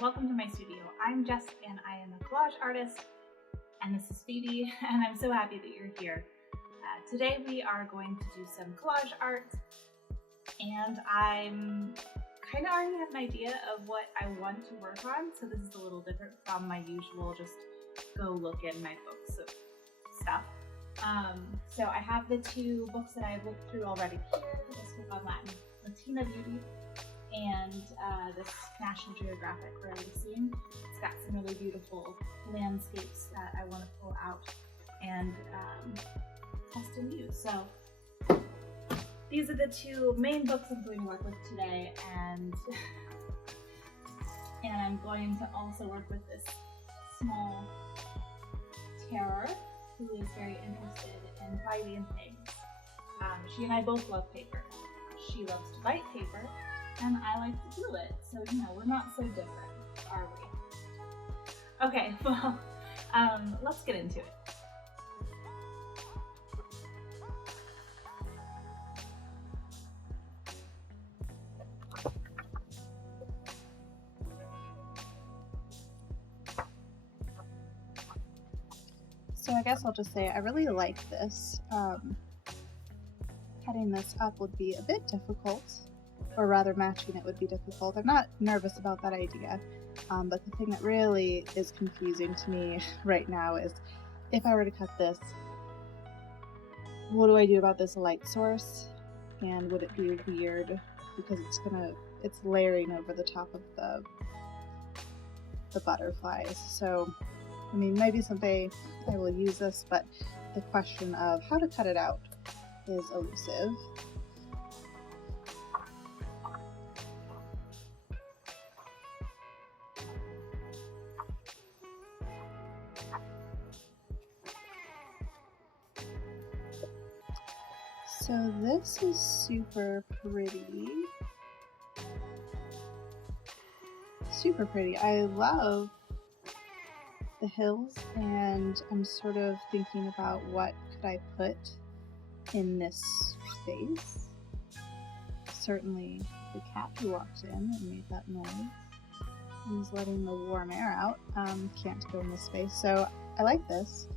Welcome to my studio. I'm Jess and I am a collage artist, and this is Phoebe, and I'm so happy that you're here. Today we are going to do some collage art, and I'm kind of already have an idea of what I want to work on, so this is a little different from my usual just go look in my books of stuff. So I have the two books that I've looked through already here, this book on Latina Beauty and this National Geographic Rarity Scene. It's got some really beautiful landscapes that I want to pull out and test and use. So these are the two main books I'm going to work with today, and I'm going to also work with this small terror who is very interested in biting things. She and I both love paper. She loves to bite paper, and I like to do it. So, we're not so different, are we? Okay, well, let's get into it. So I guess I'll just say I really like this. Cutting this up would be a bit difficult, or rather matching it would be difficult. I'm not nervous about that idea, but the thing that really is confusing to me right now is if I were to cut this, what do I do about this light source? And would it be weird because it's layering over the top of the butterflies? So, I mean, maybe someday I will use this, but the question of how to cut it out is elusive. So this is super pretty. Super pretty. I love the hills, and I'm sort of thinking about what could I put in this space. Certainly the cat who walked in and made that noise and is letting the warm air out can't go in this space. So I like this,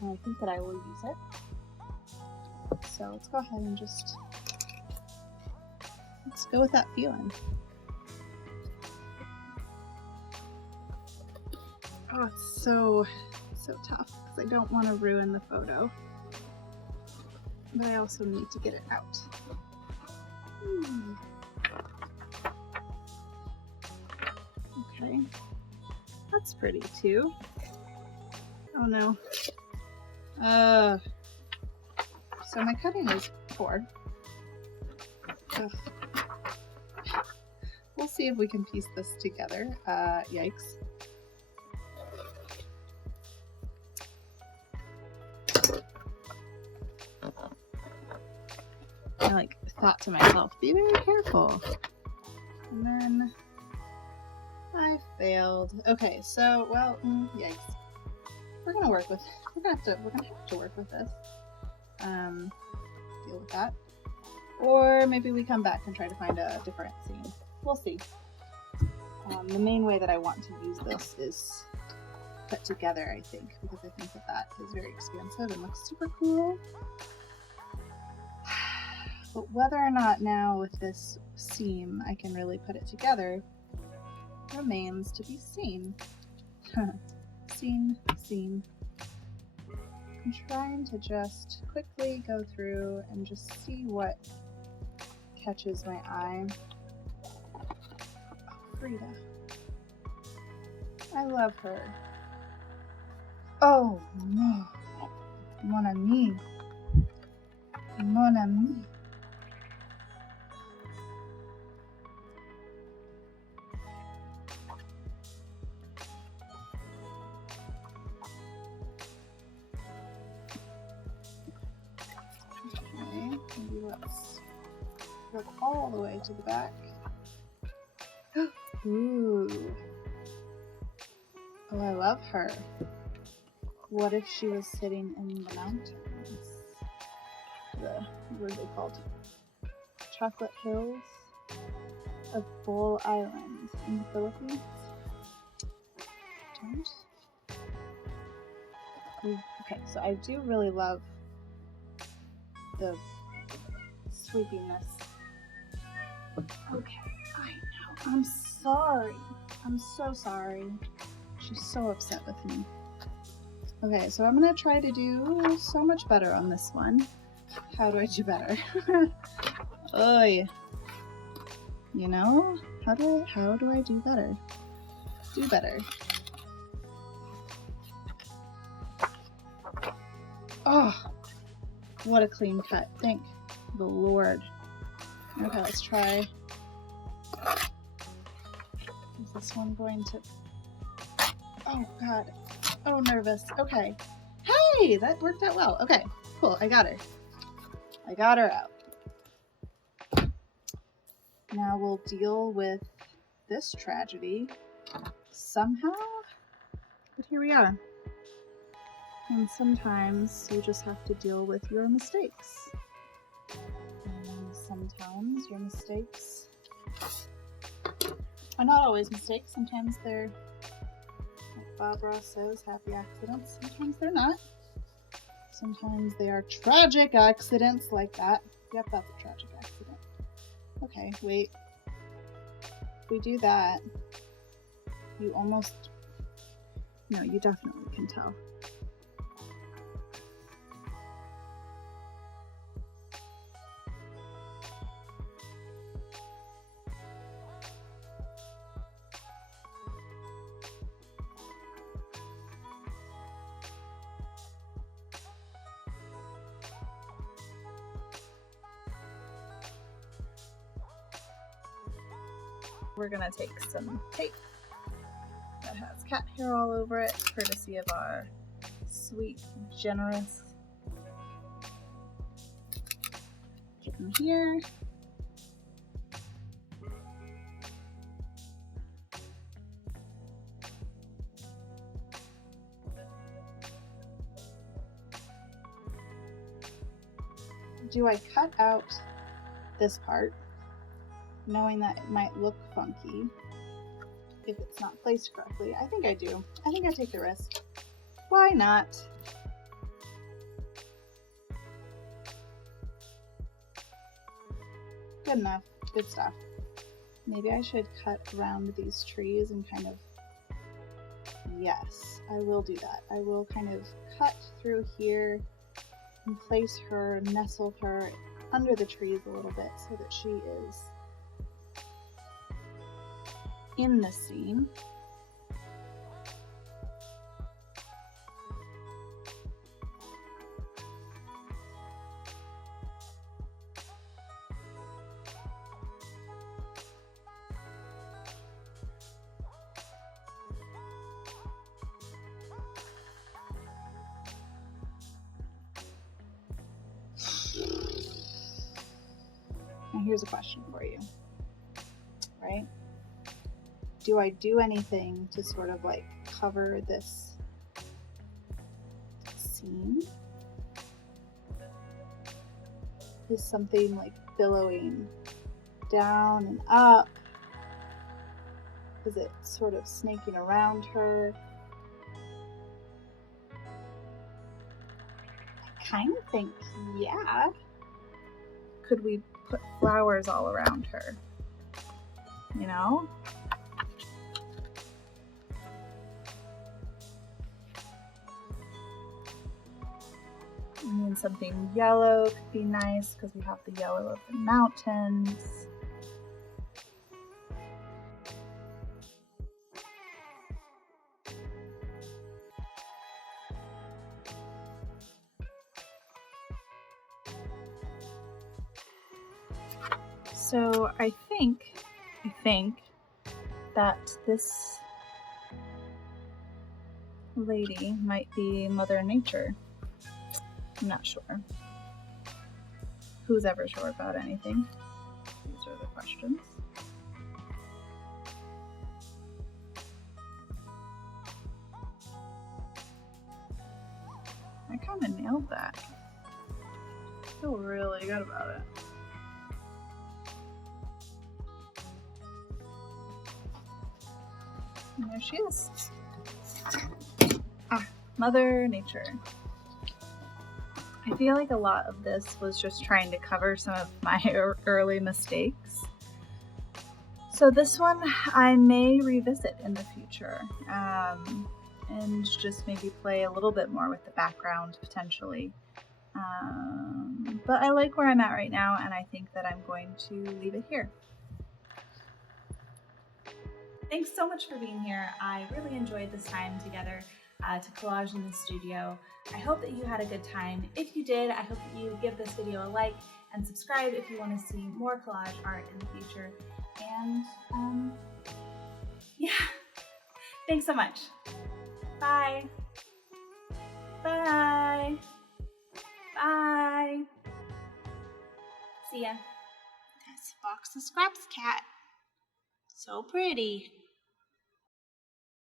and I think that I will use it. So let's go ahead and let's go with that feeling. Oh, it's so tough because I don't want to ruin the photo, but I also need to get it out. Okay, that's pretty too. Oh no. So my cutting is poor. Ugh. We'll see if we can piece this together. Yikes. I thought to myself, be very careful. And then I failed. Okay, so yikes. We're gonna have to work with this. Deal with that. Or maybe we come back and try to find a different scene. We'll see. The main way that I want to use this is put together, I think, because I think that is very expansive and looks super cool. But whether or not now with this seam I can really put it together remains to be seen. Seam. I'm trying to just quickly go through and just see what catches my eye. Oh, Frida. I love her. Oh no. Mon ami. Mon ami. Maybe let's look all the way to the back. Ooh. Oh, I love her. What if she was sitting in the mountains? What are they called? Chocolate Hills of Bull Island in the Philippines. second. Ooh, okay, so I do really love the sweepiness. Okay, I know. I'm sorry. I'm so sorry. She's so upset with me. Okay, so I'm gonna try to do so much better on this one. How do I do better? Oy. You know, how do I do better? Do better. Oh, what a clean cut. Thank the Lord. Okay, let's try. Is this one going to... Oh, God. Oh, nervous. Okay. Hey, that worked out well. Okay, cool. I got her. I got her out. Now we'll deal with this tragedy somehow. But here we are. And sometimes you just have to deal with your mistakes. And sometimes your mistakes are not always mistakes. Sometimes they're, like Bob Ross says, happy accidents. Sometimes they're not. Sometimes they are tragic accidents like that. Yep, that's a tragic accident. Okay, wait. If we do that, you almost... No, you definitely can tell. We're gonna take some tape that has cat hair all over it, courtesy of our sweet, generous kitten here. Do I cut out this part, knowing that it might look funky if it's not placed correctly? I think I do. I think I take the risk. Why not? Good enough. Good stuff. Maybe I should cut around these trees and kind of... Yes, I will do that. I will kind of cut through here and place her, nestle her under the trees a little bit so that she is in the scene. Now here's a question for you, right? Do I do anything to sort of like cover this scene? Is something like billowing down and up? Is it sort of snaking around her? I kind of think, yeah. Could we put flowers all around her? You know? And then something yellow could be nice because we have the yellow of the mountains. So I think that this lady might be Mother Nature. I'm not sure. Who's ever sure about anything? These are the questions. I kind of nailed that. I feel really good about it. And there she is. Mother Nature. I feel like a lot of this was just trying to cover some of my early mistakes. So this one I may revisit in the future, and just maybe play a little bit more with the background potentially. But I like where I'm at right now, and I think that I'm going to leave it here. Thanks so much for being here. I really enjoyed this time together to collage in the studio. I hope that you had a good time. If you did, I hope that you give this video a like and subscribe if you want to see more collage art in the future. And yeah, thanks so much. Bye. Bye. Bye. See ya. That's a box of scraps, cat. So pretty.